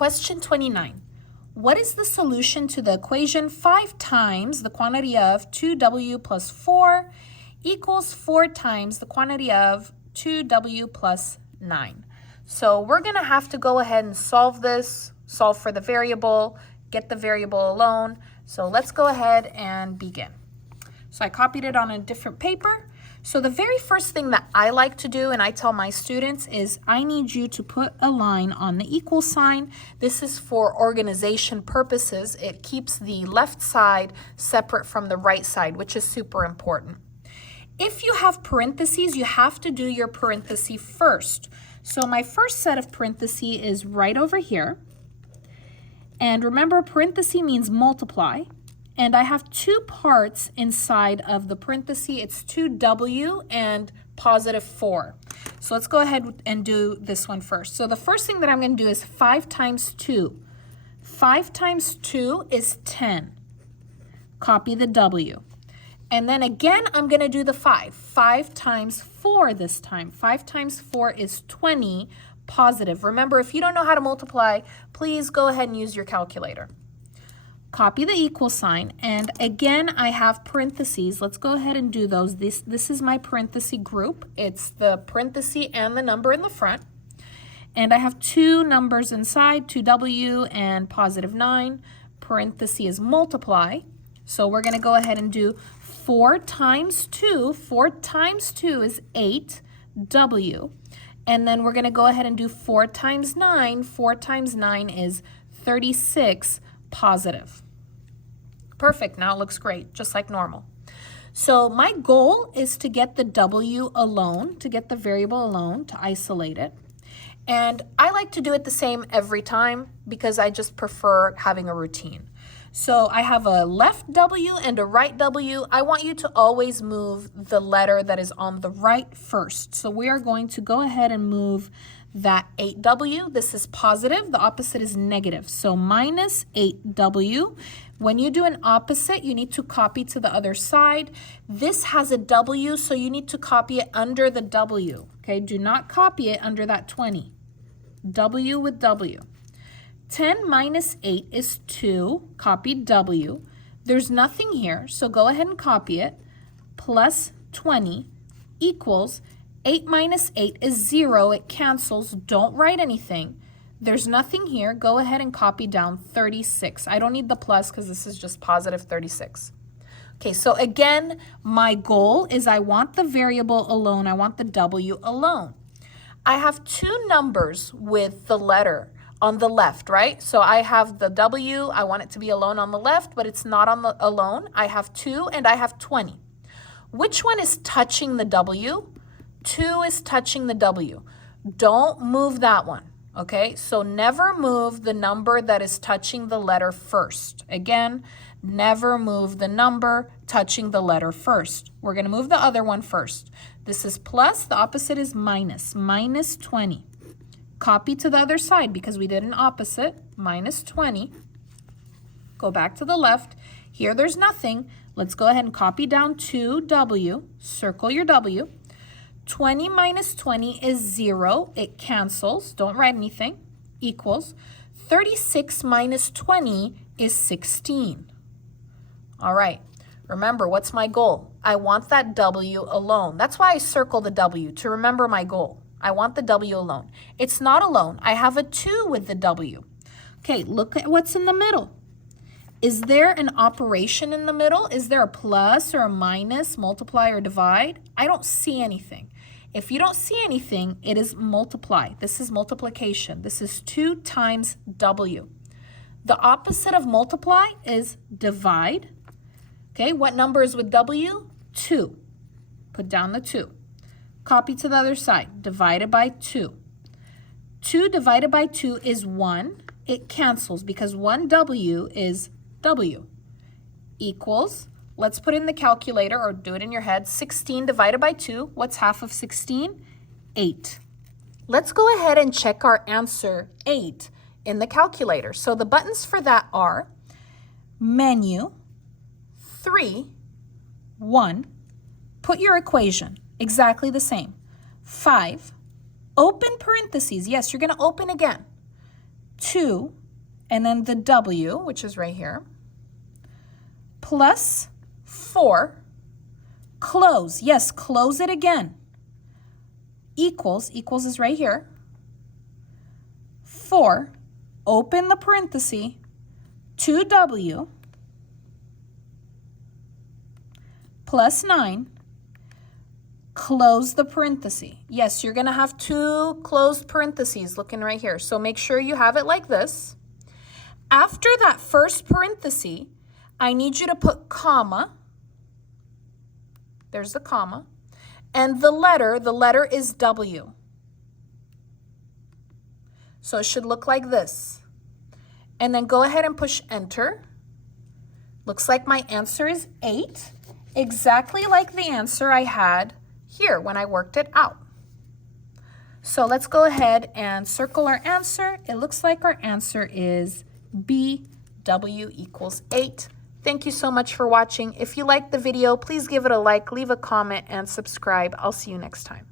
Question 29. What is the solution to the equation 5 times the quantity of 2w plus 4 equals 4 times the quantity of 2w plus 9? So we're going to have to go ahead and solve this, solve for the variable, get the variable alone. So let's go ahead and begin. So I copied it on a different paper. So the very first thing that I like to do, and I tell my students, is I need you to put a line on the equal sign. This is for organization purposes. It keeps the left side separate from the right side, which is super important. If you have parentheses, you have to do your parentheses first. So my first set of parentheses is right over here. And remember, parenthesis means multiply. And I have two parts inside of the parenthesis. It's 2w and positive 4. So let's go ahead and do this one first. So the first thing that I'm going to do is 5 times 2. 5 times 2 is 10. Copy the w. And then again, I'm going to do the 5. 5 times 4 this time. 5 times 4 is 20, positive. Remember, if you don't know how to multiply, please go ahead and use your calculator. Copy the equal sign, and again, I have parentheses. Let's go ahead and do those. This is my parenthesis group. It's the parenthesis and the number in the front. And I have two numbers inside, 2w and positive 9. Parenthesis is multiply. So we're going to go ahead and do 4 times 2. 4 times 2 is 8w. And then we're going to go ahead and do 4 times 9. 4 times 9 is 36, positive. Perfect. Now it looks great, just like normal. So my goal is to get the w alone, to get the variable alone, to isolate it. And I like to do it the same every time because I just prefer having a routine. So I have a left w and a right w. I want you to always move the letter that is on the right first. So we are going to go ahead and move that 8w. This is positive. The opposite is negative. So minus 8w. When you do an opposite, you need to copy to the other side. This has a w, so you need to copy it under the w. Okay, do not copy it under that 20. W with w. 10 minus 8 is 2. Copy w. There's nothing here, so go ahead and copy it. Plus 20 equals 8 minus 8 is 0. It cancels. Don't write anything. There's nothing here. Go ahead and copy down 36. I don't need the plus because this is just positive 36. Okay, so again, my goal is I want the variable alone. I want the w alone. I have two numbers with the letter on the left, right? So I have the w. I want it to be alone on the left, but it's not on the alone. I have 2 and I have 20. Which one is touching the w? 2 is touching the w. Don't move that one, okay? So never move the number that is touching the letter first. Again, never move the number touching the letter first. We're going to move the other one first. This is plus, the opposite is minus, minus 20. Copy to the other side because we did an opposite, minus 20. Go back to the left. Here there's nothing. Let's go ahead and copy down 2w, circle your w. 20 minus 20 is 0. It cancels. Don't write anything. Equals 36 minus 20 is 16. All right. Remember, what's my goal? I want that w alone. That's why I circle the w, to remember my goal. I want the w alone. It's not alone. I have a 2 with the w. Okay, look at what's in the middle. Is there an operation in the middle? Is there a plus or a minus, multiply or divide? I don't see anything. If you don't see anything, it is multiply. This is multiplication. This is 2 times w. The opposite of multiply is divide. Okay, what number is with w? 2. Put down the 2. Copy to the other side. Divided by 2. 2 divided by 2 is 1. It cancels because 1w is w. Equals, let's put in the calculator or do it in your head. 16 divided by 2. What's half of 16? 8. Let's go ahead and check our answer, 8, in the calculator. So the buttons for that are menu, 3, 1, put your equation, exactly the same. 5, open parentheses, yes, you're going to open again. 2, and then the W, which is right here, plus 4, close, yes, close it again, equals is right here, 4, open the parenthesis, 2W, plus 9, close the parenthesis. Yes, you're going to have 2 closed parentheses looking right here. So make sure you have it like this. After that first parenthesis, I need you to put comma. There's the comma. And the letter is W. So it should look like this. And then go ahead and push enter. Looks like my answer is 8, exactly like the answer I had here when I worked it out. So let's go ahead and circle our answer. It looks like our answer is B, W equals 8. Thank you so much for watching. If you liked the video, please give it a like, leave a comment, and subscribe. I'll see you next time.